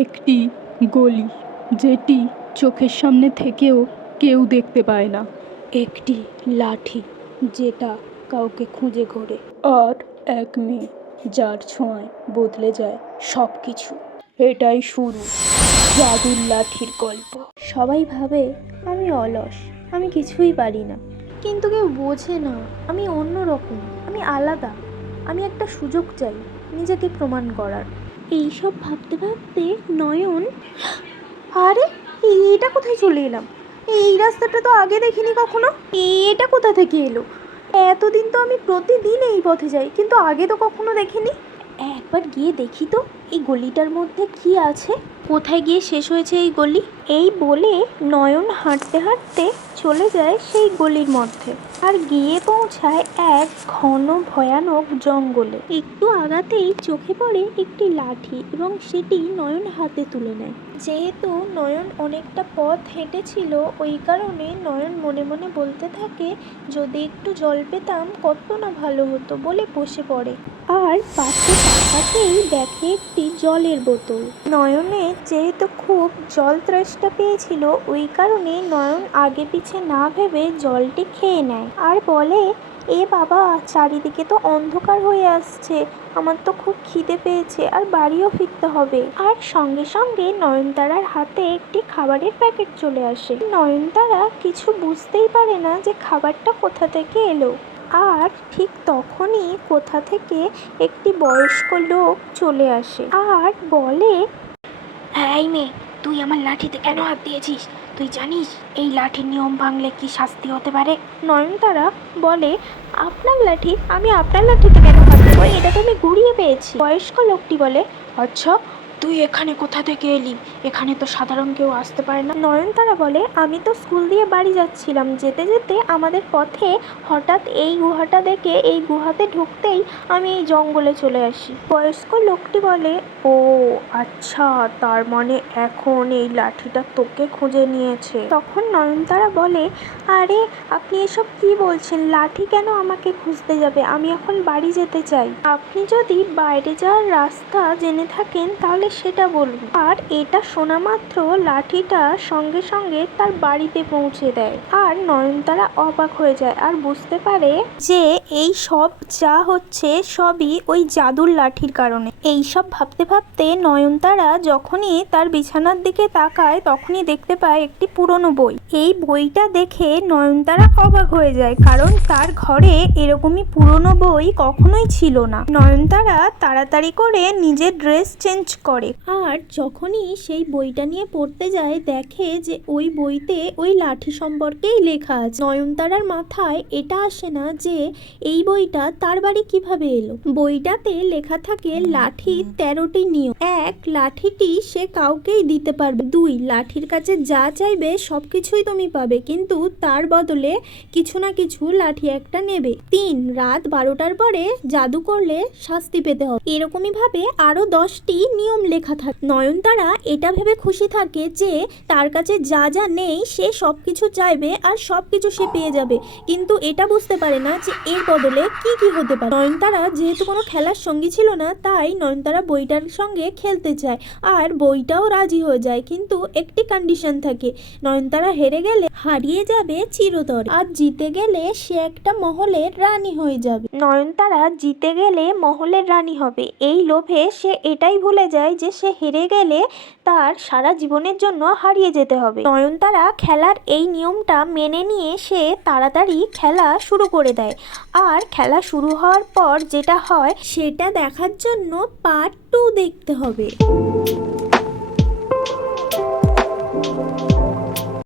একটি গলি যেটি চোখের সামনে থেকেও কেউ দেখতে পায় না। একটি লাঠি যেটা কাউকে খুঁজে ঘোরে। আর এক মেয়ে যার ছোঁয়ায় বদলে যায় সব কিছু। এটাই শুরু জাদুর লাঠির গল্প। সবাই ভাবে আমি অলস, আমি কিছুই পারি না, কিন্তু কেউ বোঝে না আমি অন্যরকম, আমি আলাদা, আমি একটা সুযোগ চাই নিজেকে প্রমাণ করার। এইসব ভাবতে ভাবতে নয়ন, আরে এটা কোথায় চলে এলাম? এই রাস্তাটা তো আগে দেখিনি কখনো। এটা কোথা থেকে এলো? এতদিন তো আমি প্রতিদিন এই পথে যাই, কিন্তু আগে তো কখনো দেখিনি। একবার গিয়ে দেখি তো এই গলিটার মধ্যে কি আছে, কোথায় গিয়ে শেষ হয়েছে এই গলি। এই বলে নয়ন হাঁটতে হাঁটতে চলে যায় সেই গলির মধ্যে আর গিয়ে পৌঁছায় এক ঘন ভয়ানক জঙ্গলে। একটু আগাতেই চোখে পড়ে একটি লাঠি এবং সেটি নয়ন হাতে তুলে নেয়। যেহেতু নয়ন অনেকটা পথ হেঁটেছিল, ওই কারণে নয়ন মনে মনে বলতে থাকে, যদি একটু জল পেতাম কত না ভালো হতো বলে বসে পড়ে। আর পাশে তাকাতেই দেখে একটি জলের বোতল। নয়নে যেহেতু খুব জল তেষ্টা পেয়েছিল, ওই কারণে নয়ন আগে পিছে না ভেবে জলটি খেয়ে নেয় আর বলে, এ বাবা, চারিদিকে তো অন্ধকার হয়ে আসছে, আমার তো খুব খিদে পেয়েছে আর বাড়িও ফিরতে হবে। আর সঙ্গে সঙ্গে নয়নতারার হাতে একটি খাবারের প্যাকেট চলে আসে। নয়নতারা কিছু বুঝতেই পারে না যে খাবারটা কোথা থেকে এলো। আর ঠিক তখনই কোথা থেকে একটি বয়স্ক লোক চলে আসে আর বলে, এই মেয়ে, তুই আমার লাঠিতে কেন হাত দিয়েছিস? তুই জানিস এই লাঠির নিয়ম ভাঙলে কি শাস্তি হতে পারে? নয়নতারা বলে, আপনার লাঠি? আমি আপনার লাঠিতে কেন হাত দেবো? এটা তো আমি গুড়িয়ে পেয়েছি। বয়স্ক লোকটি বলে, আচ্ছা, তুই এখানে কোথা থেকে এলি? এখানে তো সাধারণ কেউ আসতে পারে না। নয়নতারা বলে, আমি তো স্কুল দিয়ে বাড়ি যাচ্ছিলাম, যেতে যেতে আমাদের পথে হঠাৎ এই গুহাটা দেখে এই গুহাতে ঢুকতেই আমি এই জঙ্গলে চলে আসি। বয়স্ক লোকটি বলে, ও আচ্ছা, তার মানে এখন এই লাঠিটা তোকে খুঁজে নিয়েছে। তখন নয়নতারা বলে, আরে আপনি এসব কি বলছেন? লাঠি কেন আমাকে খুঁজতে যাবে? আমি এখন বাড়ি যেতে চাই। আপনি যদি বাইরে যাওয়ার রাস্তা জেনে থাকেন তাহলে সেটা বলুন। আর এটা শোনা মাত্র লাঠিটা সঙ্গে সঙ্গে তার বাড়িতে পৌঁছে দেয়। আর নয়নতারা অবাক হয়ে যায় আর বুঝতে পারে যে এই সব যা হচ্ছে সবই ওই জাদুর লাঠির কারণে। এই সব ভাবতে ভাবতে নয়নতারা যখনই তার বিছানার দিকে তাকায় তখনই দেখতে পায় একটি পুরনো বই। এই বইটা দেখে নয়নতারা অবাক হয়ে যায়, কারণ তার ঘরে এরকমই পুরনো বই কখনোই ছিল না। নয়নতারা তাড়াতাড়ি করে নিজের ড্রেস চেঞ্জ করে আর যখনই সেই বইটা নিয়ে পড়তে যায় দেখে যে ওই বইতে ওই লাঠি সম্পর্কেই লেখা আছে। নয়নতারার মাথায় এটা আসে না যে এই বইটা তার বাড়ি কিভাবে এলো। বইটাতে লেখা থাকে লাঠির 13টি নিয়ম। 1, লাঠিটি সে কাউকেই দিতে পারবে। 2, লাঠির কাছে যা চাইবে সবকিছুই তুমি পাবে, কিন্তু তার বদলে কিছু না কিছু লাঠি একটা নেবে। 3, রাত 12টার পরে জাদু করলে শাস্তি পেতে হবে। এরকমই ভাবে আরো 10টি নিয়ম লেখা থাকে। নয়নতারা এটা ভেবে খুশি থাকে যে তার কাছে যা যা নেই সে সবকিছু চাইবে আর সবকিছু সে পেয়ে যাবে, কিন্তু এটা বুঝতে পারে না যে এর বদলে কি কি হতে পারে। নয়নতারা যেহেতু কোনো খেলার সঙ্গী ছিল না, তাই নয়নতারা বইটার সঙ্গে খেলতে চায় আর বইটাও রাজি হয়ে যায়, কিন্তু একটি কন্ডিশন থাকে, নয়নতারা হেরে গেলে হারিয়ে যাবে চিরতরে, আর জিতে গেলে সে একটা মহলের রানী হয়ে যাবে। নয়নতারা জিতে গেলে মহলের রানী হবে, এই লোভে সে এটাই ভুলে যায় যে সে হেরে গেলে তার সারা জীবনের জন্য হারিয়ে যেতে হবে। নয়নতারা খেলার এই নিয়মটা মেনে নিয়ে সে তাড়াতাড়ি খেলা শুরু করে দেয়। আর খেলা শুরু হওয়ার পর যেটা হয় সেটা দেখার জন্য পার্ট 2 দেখতে হবে।